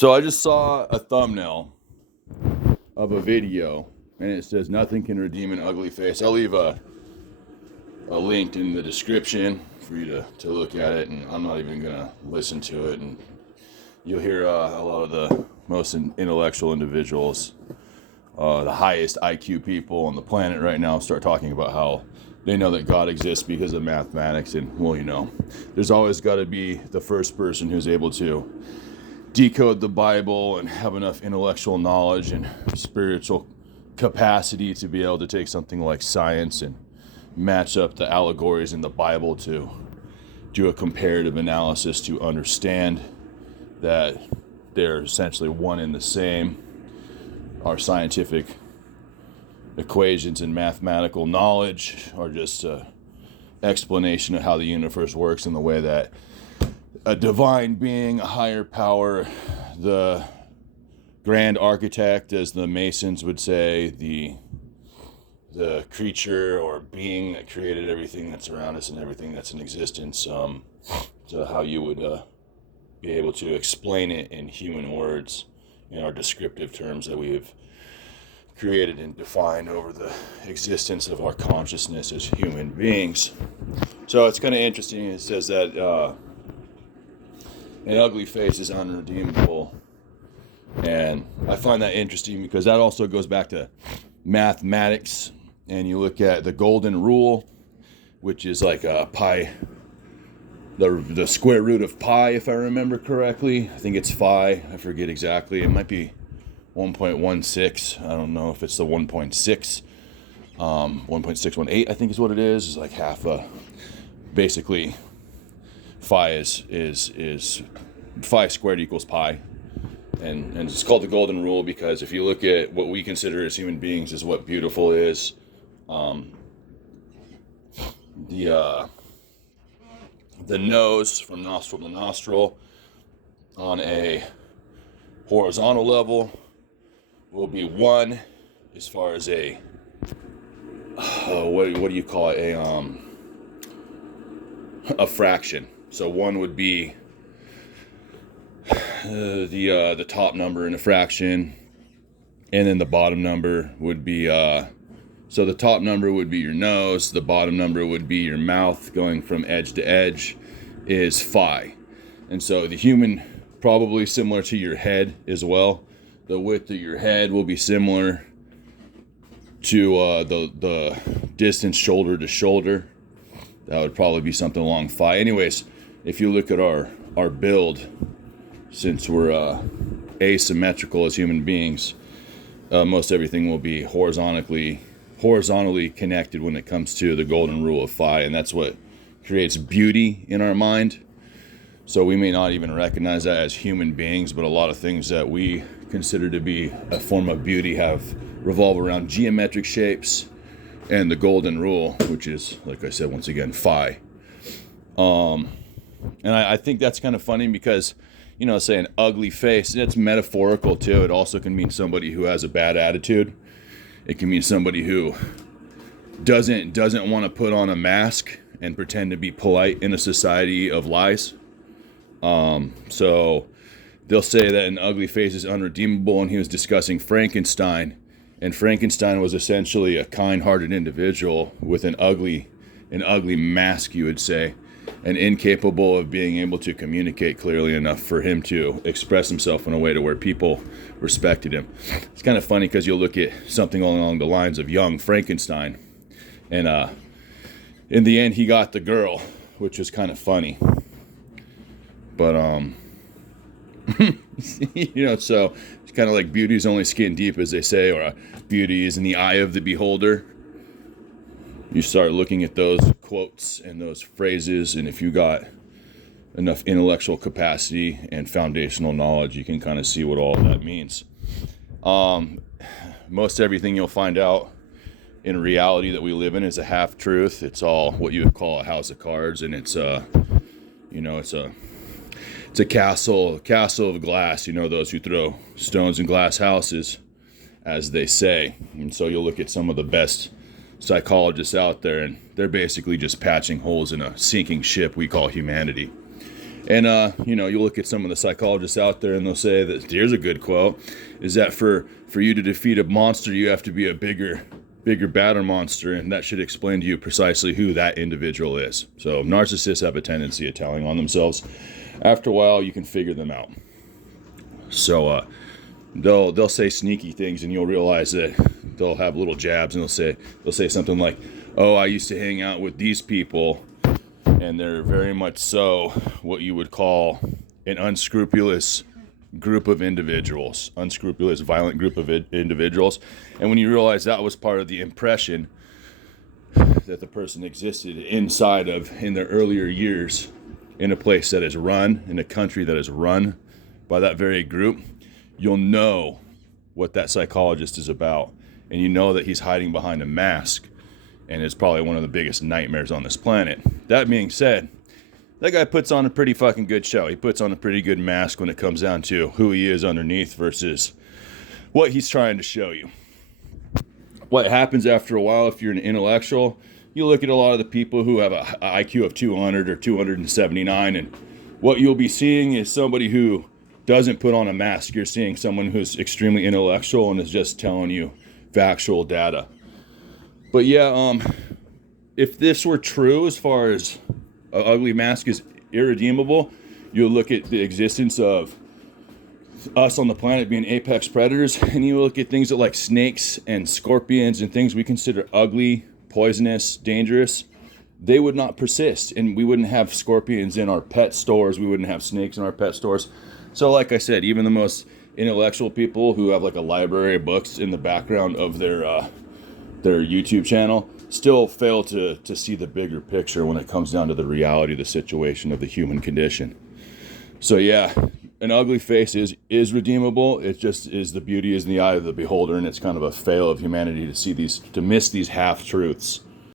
So I just saw a thumbnail of a video, and it says nothing can redeem an ugly face. I'll leave a link in the description for you to look at it, and I'm not even gonna listen to it. And you'll hear a lot of the most intellectual individuals, the highest IQ people on the planet right now, start talking about how they know that God exists because of mathematics. And well, there's always got to be the first person who's able to decode the Bible and have enough intellectual knowledge and spiritual capacity to be able to take something like science and match up the allegories in the Bible to do a comparative analysis to understand that they're essentially one and the same. Our scientific equations and mathematical knowledge are just an explanation of how the universe works in the way that a divine being, a higher power, the grand architect, as the Masons would say, the creature or being that created everything that's around us and everything that's in existence, so how you would be able to explain it in human words, in our descriptive terms that we have created and defined over the existence of our consciousness as human beings. So it's kind of interesting. It says that an ugly face is unredeemable, and I find that interesting because that also goes back to mathematics. And you look at the golden rule, which is like pi, the square root of pi, if I remember correctly. I think it's phi. I forget exactly. It might be 1.16. I don't know if it's the 1.6. 1.618, I think is what it is. It's like half basically phi is phi squared equals pi. And it's called the golden rule because if you look at what we consider as human beings is what beautiful is, the nose from nostril to nostril on a horizontal level will be 1 as far as a what do you call it, a fraction. So 1 would be the top number in a fraction, and then the bottom number would be so the top number would be your nose, the bottom number would be your mouth going from edge to edge is phi. And so the human, probably similar to your head as well, the width of your head will be similar to the distance shoulder to shoulder. That would probably be something along phi. Anyways, if you look at our build, since we're asymmetrical as human beings, most everything will be horizontally connected when it comes to the golden rule of phi, and that's what creates beauty in our mind. So we may not even recognize that as human beings, but a lot of things that we consider to be a form of beauty revolve around geometric shapes and the golden rule, which is, like I said, once again, phi. And I think that's kind of funny because, say an ugly face, it's metaphorical too. It also can mean somebody who has a bad attitude. It can mean somebody who doesn't want to put on a mask and pretend to be polite in a society of lies. So they'll say that an ugly face is unredeemable, and he was discussing Frankenstein, and Frankenstein was essentially a kind-hearted individual with an ugly mask, you would say, and incapable of being able to communicate clearly enough for him to express himself in a way to where people respected him. It's kind of funny because you'll look at something along the lines of young Frankenstein, and in the end he got the girl, which was kind of funny. But so it's kind of like beauty is only skin deep, as they say, or beauty is in the eye of the beholder. You start looking at those quotes and those phrases, and if you got enough intellectual capacity and foundational knowledge, you can kind of see what all that means. Most everything you'll find out in reality that we live in is a half-truth. It's all what you would call a house of cards, and it's a castle of glass. Those who throw stones in glass houses, as they say. And so you'll look at some of the best psychologists out there, and they're basically just patching holes in a sinking ship we call humanity. And, you look at some of the psychologists out there and they'll say that, here's a good quote, is that for you to defeat a monster, you have to be a bigger, badder monster. And that should explain to you precisely who that individual is. So narcissists have a tendency of telling on themselves. After a while, you can figure them out. So they'll say sneaky things, and you'll realize that they'll have little jabs, and they'll say something like, oh, I used to hang out with these people, and they're very much so what you would call an unscrupulous group of individuals, unscrupulous, violent group of individuals. And when you realize that was part of the impression that the person existed inside of in their earlier years, in a place that is run, in a country that is run by that very group, you'll know what that psychologist is about. And you know that he's hiding behind a mask, and it's probably one of the biggest nightmares on this planet. That being said, that guy puts on a pretty fucking good show. He puts on a pretty good mask when it comes down to who he is underneath versus what he's trying to show you. What happens after a while, if you're an intellectual, you look at a lot of the people who have an IQ of 200 or 279, and what you'll be seeing is somebody who doesn't put on a mask. You're seeing someone who's extremely intellectual and is just telling you factual data. But yeah, if this were true as far as an ugly mask is irredeemable, you'll look at the existence of us on the planet being apex predators, and you look at things like snakes and scorpions and things we consider ugly, poisonous, dangerous. They would not persist, and we wouldn't have scorpions in our pet stores. We wouldn't have snakes in our pet stores. So like I said, even the most intellectual people who have like a library of books in the background of their YouTube channel still fail to see the bigger picture when it comes down to the reality of the situation of the human condition. So yeah, an ugly face is redeemable. It just is, the beauty is in the eye of the beholder, and it's kind of a fail of humanity to miss these half-truths